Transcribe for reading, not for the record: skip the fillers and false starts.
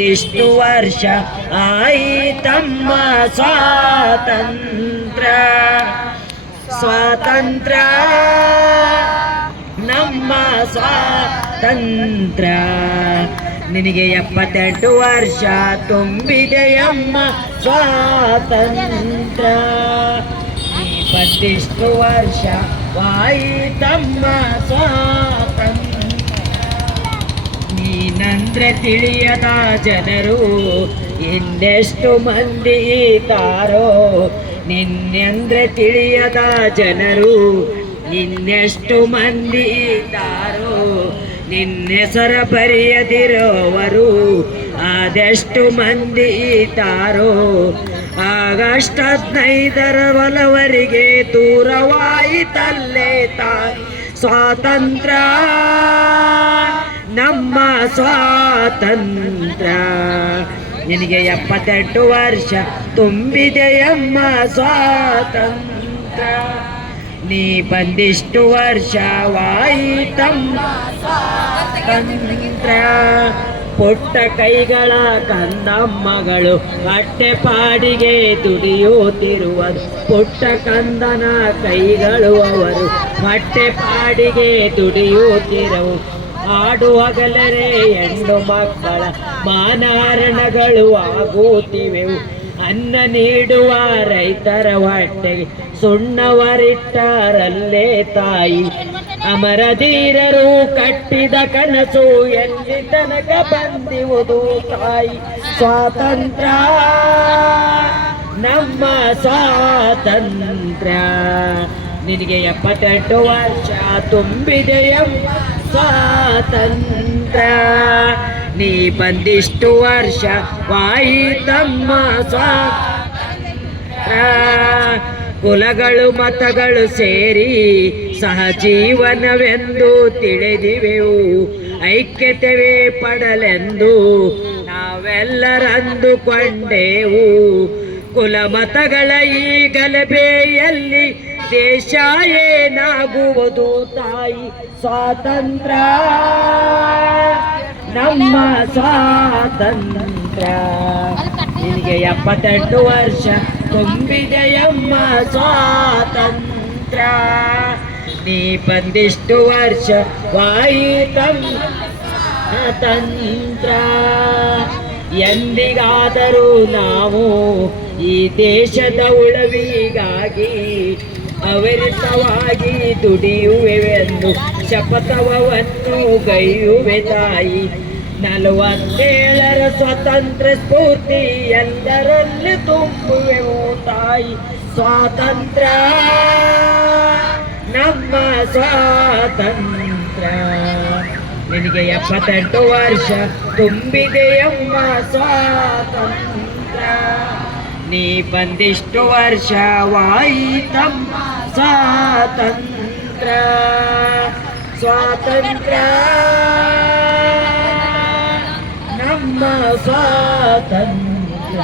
ಬಂದಿಷ್ಟು ವರ್ಷ ಆಯಿತಮ್ಮ ಸ್ವಾತಂತ್ರ್ಯ ಸ್ವಾತಂತ್ರ್ಯ ನಮ್ಮ ಸ್ವಾತಂತ್ರ್ಯ ನಿನಗೆ 78 ವರ್ಷ ತುಂಬಿದೆಯಮ್ಮ ಸ್ವಾತಂತ್ರ್ಯ ನೀ ಬಂದಿಷ್ಟು ವರ್ಷ ಆಯಿತಮ್ಮ ಸ್ವಾತಂತ್ರ್ಯ ನೀನಂದ್ರೆ ತಿಳಿಯದ ಜನರು ಇನ್ನೆಷ್ಟು ಮಂದಿ ಇದ್ದಾರೋ ನಿನ್ನೆಂದ್ರೆ ತಿಳಿಯದ ಜನರು ಇನ್ನೆಷ್ಟು ಮಂದಿ ಇದ್ದಾರೋ ನಿನ್ನೆಸರ ಬರೆಯದಿರೋವರು ಅದೆಷ್ಟು ಮಂದಿ ಇದ್ದಾರೋ ಆಗಸ್ಟ್ 15ರ ಒಲವರಿಗೆ ದೂರವಾಯಿತಲ್ಲೇ ತಾಯಿ ಸ್ವಾತಂತ್ರ್ಯ ನಮ್ಮ ಸ್ವಾತಂತ್ರ್ಯ ನಿನಗೆ 78 ವರ್ಷ ತುಂಬಿದೆಯಮ್ಮ ಸ್ವಾತಂತ್ರ್ಯ ನೀ ಬಂದಿಷ್ಟು ವರ್ಷವಾಯಿತಮ್ಮ ಸ್ವಾತಂತ್ರ್ಯ ಪುಟ್ಟ ಕೈಗಳ ಕಂದಮ್ಮಗಳು ಹೊಟ್ಟೆಪಾಡಿಗೆ ದುಡಿಯುತ್ತಿರುವರು ಪುಟ್ಟ ಕಂದನ ಕೈಗಳು ಅವರು ಹೊಟ್ಟೆಪಾಡಿಗೆ ದುಡಿಯುತ್ತಿರುವು ಆಡು ಹಗಲರೆ ಹೆಣ್ಣು ಮಕ್ಕಳ ಮಾನಹರಣಗಳು ಆಗುತ್ತಿವೆವು ಅನ್ನ ನೀಡುವ ರೈತರ ಹೊಟ್ಟೆಗೆ ಸುಣ್ಣವರಿಟ್ಟರಲ್ಲೇ ತಾಯಿ ಅಮರಧೀರರು ಕಟ್ಟಿದ ಕನಸು ಎಲ್ಲಿ ತನಕ ಬಂದಿರುವುದು ತಾಯಿ ಸ್ವಾತಂತ್ರ್ಯ ನಮ್ಮ ಸ್ವಾತಂತ್ರ್ಯ ನಿನಗೆ 78 ವರ್ಷ ತುಂಬಿದೆಯಮ್ಮ ಸ್ವಾತಂತ್ರ್ಯ ನೀ ಬಂದಿಷ್ಟು ವರ್ಷವಾಯಿತಮ್ಮ ಸ್ವಾತಂತ್ರ್ಯ ಕುಲಗಳು ಮತಗಳು ಸೇರಿ ಸಹಜೀವನವೆಂದು ತಿಳಿದಿವೆವು ಐಕ್ಯತೆವೇ ಪಡಲೆಂದು ನಾವೆಲ್ಲರಂದುಕೊಂಡೆವು ಕುಲ ಮತಗಳ ಈ ಗಲಭೆಯಲ್ಲಿ ದೇಶ ಏನಾಗುವುದು ತಾಯಿ ಸ್ವಾತಂತ್ರ್ಯ ನಮ್ಮ ಸ್ವಾತಂತ್ರ್ಯ ನಿನಗೆ 78 ವರ್ಷ ತುಂಬಿದೆಯಮ್ಮ ಸ್ವಾತಂತ್ರ್ಯ ನೀ ಬಂದಿಷ್ಟು ವರ್ಷವಾಯಿತಮ್ಮ ಸ್ವಾತಂತ್ರ್ಯ ಎಂದಿಗಾದರೂ ನಾವು ಈ ದೇಶದ ಉಳವಿಗಾಗಿ ಅವಿರತವಾಗಿ ದುಡಿಯುವೆವೆಂದು ಶಪಥವನ್ನು ಗೈಯುವೆ ತಾಯಿ 47ರ ಸ್ವತಂತ್ರ ಸ್ಫೂರ್ತಿ ಎಲ್ಲರಲ್ಲಿ ತುಂಬುವೆವು ತಾಯಿ ಸ್ವಾತಂತ್ರ್ಯ ನಮ್ಮ ಸ್ವಾತಂತ್ರ್ಯ ನಿನಗೆ 78 ವರ್ಷ ತುಂಬಿದೆಯಮ್ಮ ಸ್ವಾತಂತ್ರ್ಯ ನೀ ಬಂದಿಷ್ಟು ವರ್ಷವಾಯಿತಮ್ಮ ಸ್ವಾತಂತ್ರ್ಯ ಸ್ವಾತಂತ್ರ್ಯ ನಮ್ಮ ಸ್ವಾತಂತ್ರ್ಯ